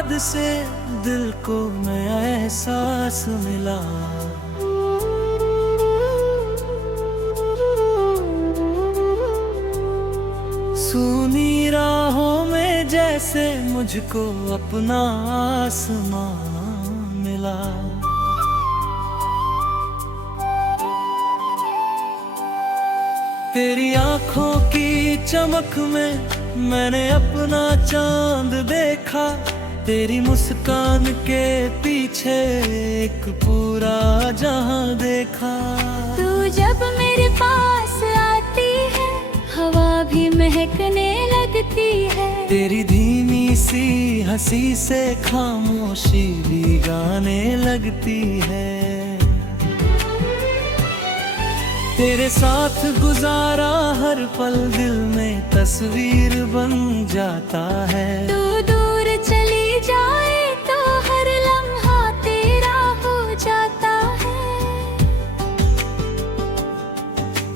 याद से दिल को नया एहसास मिला। सूनी राहों में जैसे मुझको अपना आसमां मिला। तेरी आंखों की चमक में मैंने अपना चांद देखा। तेरी मुस्कान के पीछे एक पूरा जहां देखा। तू जब मेरे पास आती है हवा भी महकने लगती है। तेरी धीमी सी हंसी से खामोशी भी गाने लगती है। तेरे साथ गुजारा हर पल दिल में तस्वीर बन जाता है। तू दूर चली जाए तो हर लम्हा तेरा हो जाता है।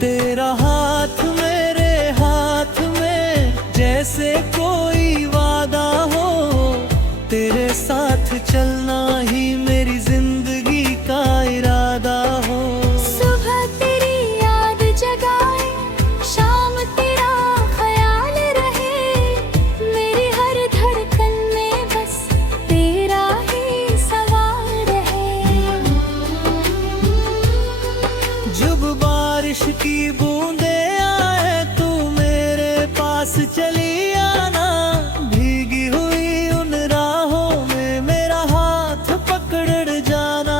तेरा हाथ मेरे हाथ में जैसे कोई वादा हो। तेरे साथ चलना ही मेरी जिंदगी का इरादा हो। जब बारिश की बूंदे आए तू मेरे पास चली आना। भीगी हुई उन राहों में मेरा हाथ पकड़ जाना।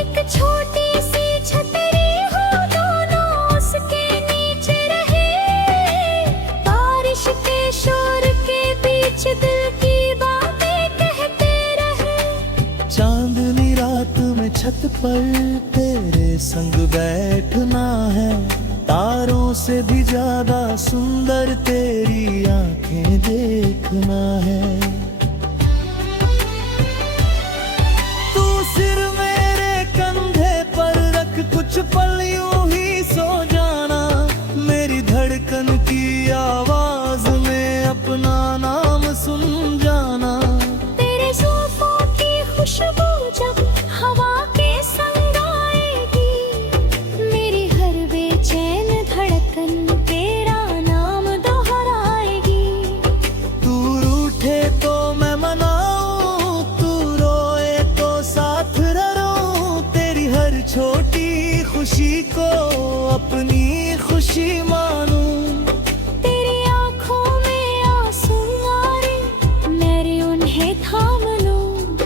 एक छोटी सी छतरी हो दोनों उसके नीचे रहे। बारिश के शोर के बीच दिल की बातें कहते रहे। चांदनी रात में छत पर तेरे संग बैठना है। तारों से भी ज्यादा सुंदर तेरी आंखें देखना है। तू सिर मेरे कंधे पर रख कुछ पल यूं ही सो जाना। मेरी धड़कन की आवाज में अपना नाम सुन जाना। तेरे ज़ुल्फ़ों की खुशबू जब हवा के संग आएगी। मेरी हर बेचैन धड़कन तेरा नाम दोहराएगी। तू रूठे तो मैं मनाऊं, तू रोए तो साथ रहूं। तेरी हर छोटी खुशी को अपनी खुशी मानूं। तेरी आँखों में आंसू आ रहे मैं उन्हें थाम लूं।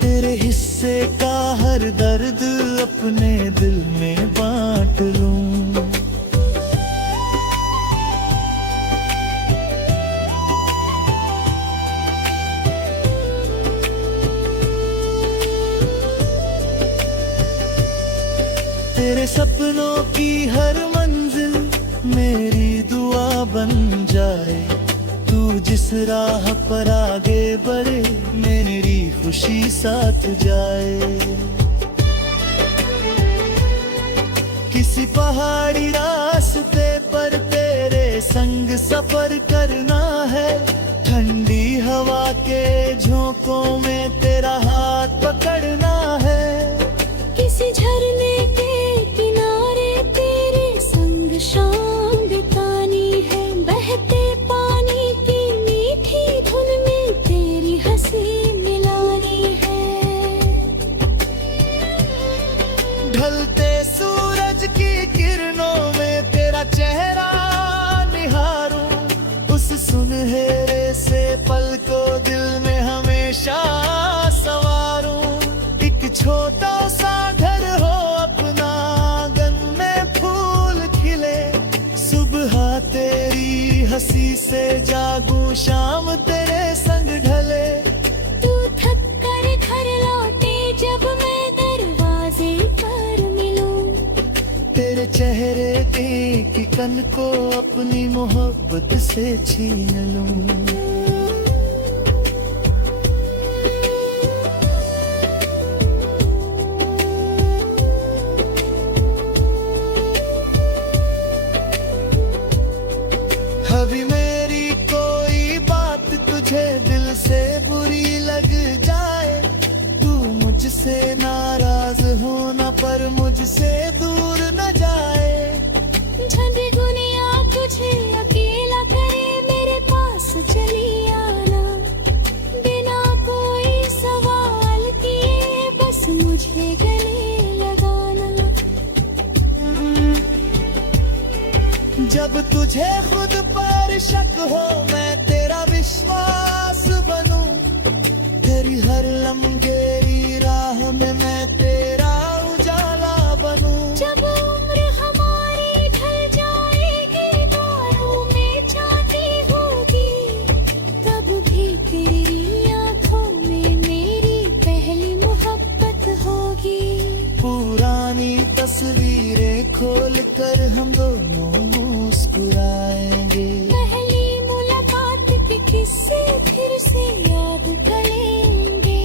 तेरे हिस्से का हर दर्द अपने दिल में बांट लूं। तेरे सपनों की हर मंजिल मेरी दुआ बन जाए। तू जिस राह पर आगे बढ़े मेरी खुशी साथ जाए। किसी पहाड़ी रास्ते पर तेरे संग सफर करना है। ठंडी हवा के झोंकों में तेरा हाथ पकड़ना है। किसी झरने के किनारे तेरे संग शाम बितानी है। बहते पानी की मीठी धुन में तेरी हंसी मिलानी है। ढलते सूरज की किरणों में तेरा चेहरा निहारूं। उस सुनहरे से पल को दिल में हमेशा संवारूं। एक छोटा सा घर हो अपना आंगन में फूल खिले। सुबह तेरी हंसी से जागूं शाम तेरे संग ढले। तू थक कर घर लौटे जब मैं दरवाजे पर मिलूं। तेरे चेहरे की कन को अपनी मोहब्बत से छीन लूं। कभी मेरी कोई बात तुझे दिल से बुरी लग नाराज होना पर मुझसे दूर न जाए। जब दुनिया तुझे अकेला करे मेरे पास चली आना, बिना कोई सवाल किए बस मुझे गले लगाना। जब तुझे खुद पर शक हो मैं तेरा विश्वास बनूं, तेरी हर लम्हेरी राह में मैं तेरा उजाला बनूं। जब उम्र हमारी ढल जाएगी, बाहों में जाती होगी, तब भी तेरी आंखों में मेरी पहली मोहब्बत होगी। पुरानी तस्वीरें खोल कर हम दोनों मुस्कुराएंगे, पहली मुलाकात के किस्से फिर से याद करेंगे।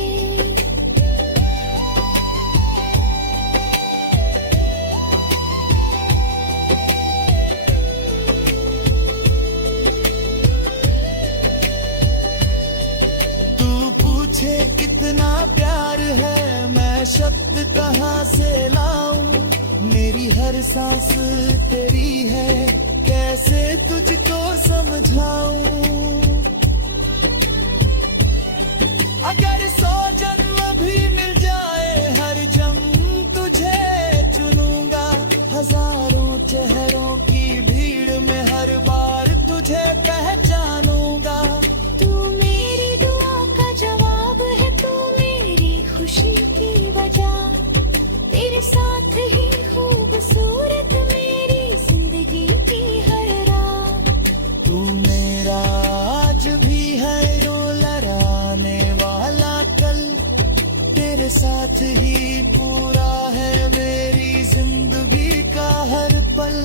तू पूछे कितना प्यार है मैं शब्द कहाँ से लाऊं, मेरी हर सांस तेरी है कैसे तुझको समझाऊं। अगर 100 जन्म भी मिल जाए हर जन्म तुझे चुनूंगा, हजारों चेहरों की भीड़ में हर बार तुझे पहचानूंगा। तू मेरी दुआ का जवाब है, तू मेरी खुशी की वजह, तेरे साथ ही खूबसूरत मेरी जिंदगी की हर रात। तू मेरा आज भी है रो लड़ाने वाला कल, तेरे साथ ही पूरा है मेरी जिंदगी का हर पल।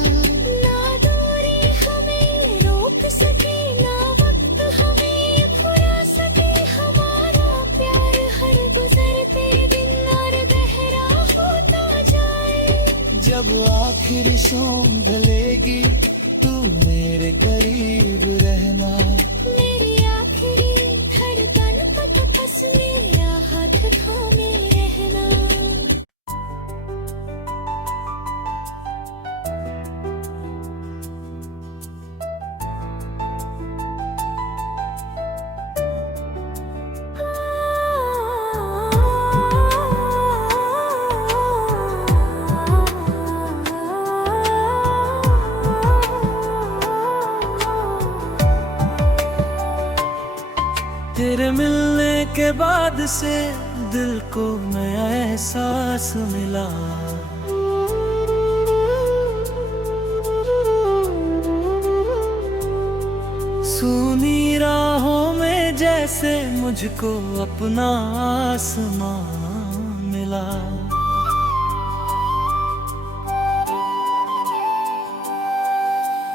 ना दूरी हमें रोक सके, ना वक्त हमें भुला सके, हमारा प्यार हर गुजरते दिन और गहरा होता जाए। जब आखिर शाम ढलेगी तू मेरे करीब रहना, मेरी आखिरी धड़कन तक बस मेरा हाथ थामे रहना। तेरे मिलने के बाद से दिल को नया एहसास मिला, सूनी राहों में जैसे मुझको अपना आसमां मिला।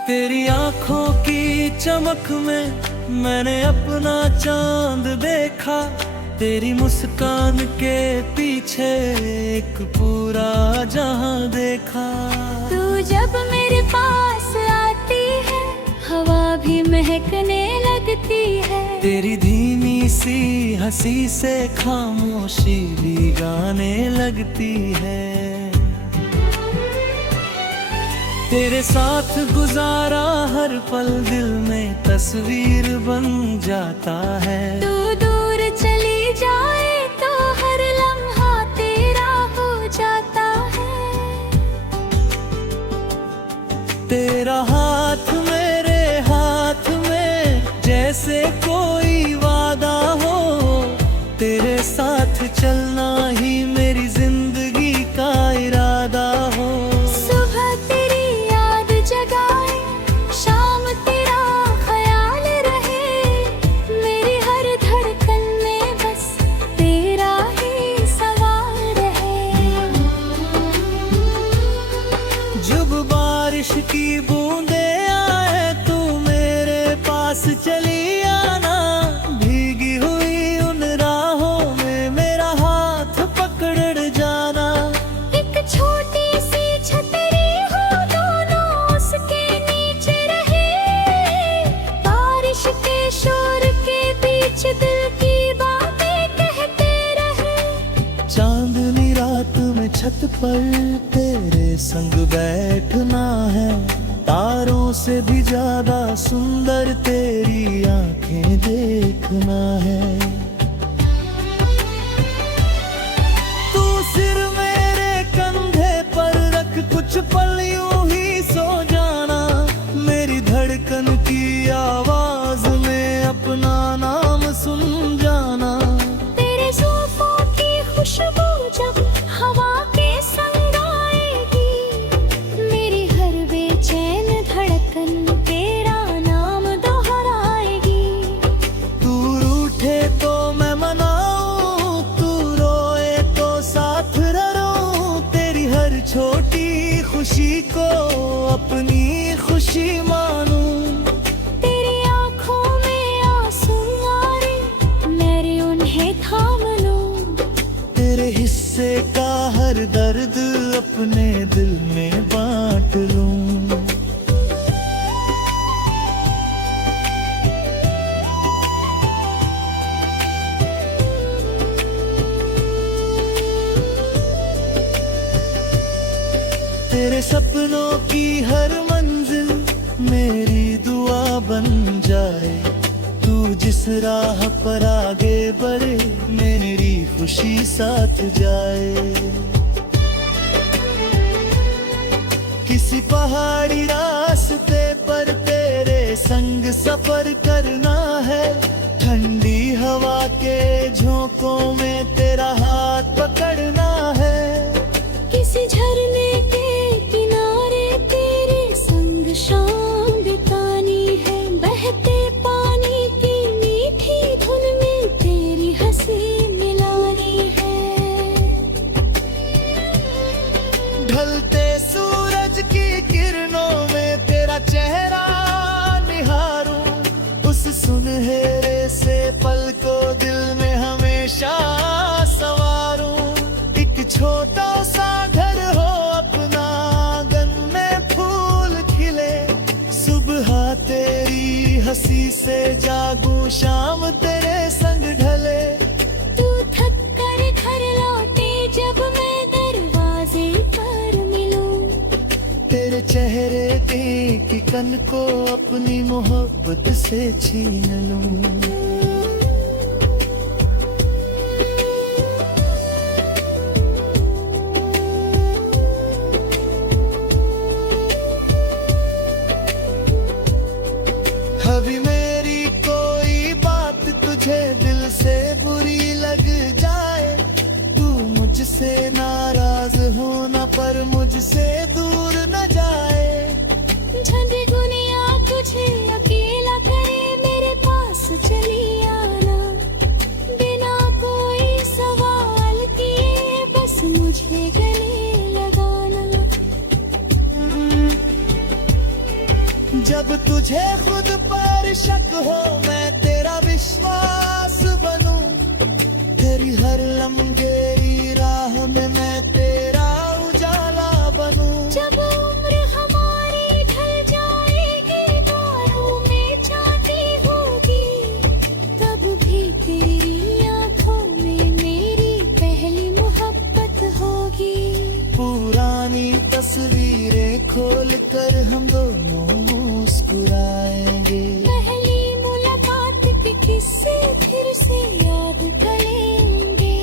तेरी आंखों की चमक में मैंने अपना चांद देखा, तेरी मुस्कान के पीछे एक पूरा जहां देखा। तू जब मेरे पास आती है हवा भी महकने लगती है, तेरी धीमी सी हंसी से खामोशी भी गाने लगती है। तेरे साथ गुजारा हर पल दिल में तस्वीर बन जाता है। तू दूर चली जाए तो हर लम्हा तेरा हो जाता है। तेरा हाथ मेरे हाथ में जैसे कोई वादा हो, तेरे साथ चलना ही मेरी जिंदगी का इरादा हो। सुबह तेरी याद जगाए, शाम तेरा ख्याल रहे, मेरी हर धड़कन में बस तेरा ही सवाल रहे। जब बारिश की बूंदे आए तू मेरे पास चली आना, भीगी हुई उन राहों में मेरा हाथ पकड़ जाना। एक छोटी सी छतरी हो दोनों उसके नीचे रहे, बारिश के शोर के बीच दिल की बातें कहते रहे। चांदनी छत पर तेरे संग बैठना है, तारों से भी ज्यादा सुंदर तेरी आंखें देखना है। तू सिर मेरे कंधे पर रख, कुछ पल यूं ही सो जाना, मेरी धड़कन की आवाज में अपना नाम सुन जाना। तेरे ज़ुल्फ़ों की खुशबू जब हवा के संग आएगी, मेरी हर बेचैन धड़कन तेरा नाम दोहराएगी। तू रूठे तो मैं मनाऊं, तू रोए तो साथ रोऊं, तेरी हर छोटी खुशी को अपनी खुशी मानूं। तेरी आँखों में आंसू आ रहे, मैं उन्हें थाम लूं। तेरे हिस्से का हर दर्द अपने दिल में बांट लूं। तेरे सपनों की हर मंजिल मेरी दुआ बन जाए, तू जिस राह पर आगे बढ़े मेरी खुशी साथ जाए। किसी पहाड़ी रास्ते पर तेरे संग सफर करना है, ठंडी हवा के झोंकों में तेरा हाथ पकड़ना है। किसी झरने के किनारे तेरे संग शाम बितानी है, बहते पानी की मीठी धुन में तेरी हंसी मिलानी है। ढलते सूरज की किरणों में तेरा चेहरा निहारूं, उस सुनहरे से पल को दिल में हमेशा संवारूं। एक छोटा सा घर हो अपना, आंगन में फूल खिले, सुबह तेरी हंसी से जागूं, शाम तेरे संग ढले। तू थक कर घर लौटे जब मैं दरवाजे पर मिलूं, तेरे चेहरे की कन को अपनी मोहब्बत से छीन लूं। कभी मेरी कोई बात तुझे दिल से बुरी लग जाए, तू मुझसे नाराज होना पर मुझसे दूर न जाए। झंझ दुनिया तुझे अकेला करे, मेरे पास चली आना, बिना कोई सवाल किए बस मुझे गले लगाना। जब तुझे खुद पर शक हो मैं तेरा विश्वास बनूं, तेरी हर लम्हेरी राह में मैं तेरा उजाला बनूं। जब उम्र हमारी ढल जाएगी, बाहों में जाती होगी, तब भी तेरी आंखों में मेरी पहली मोहब्बत होगी। पुरानी तस्वीरें खोल कर हम दोनों मुस्कुराएंगे, पहली मुलाकात के किस्से फिर से याद करेंगे।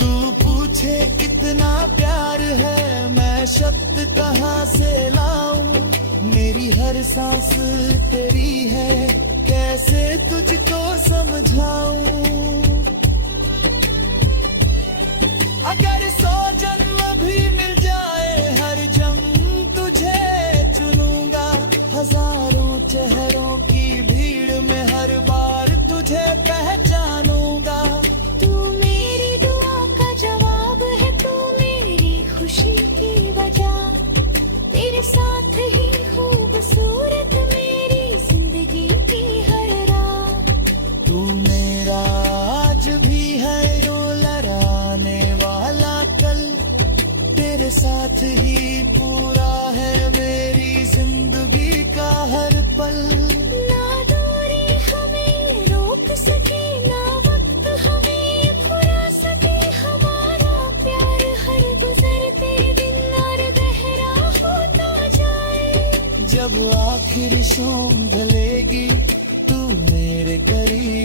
तू पूछे कितना प्यार है, मैं शब्द कहाँ से लाऊं, मेरी हर सांस तेरी है, कैसे तुझको समझाऊं। अगर 100 जन्म भी मिल जाए, हर जन्म तुझे चुनूंगा, हजारों चेहरों की भीड़ में हर बार तुझे पहचानूंगा। तू मेरी दुआ का जवाब है, तू मेरी खुशी की वजह, तेरे साथ ही खूबसूरत मेरी जिंदगी की हर रात। तू मेरा आज भी है यूं लड़ाने वाला कल, तेरे साथ ही पूरा जब आखिरी शाम ढलेगी तू मेरे करीब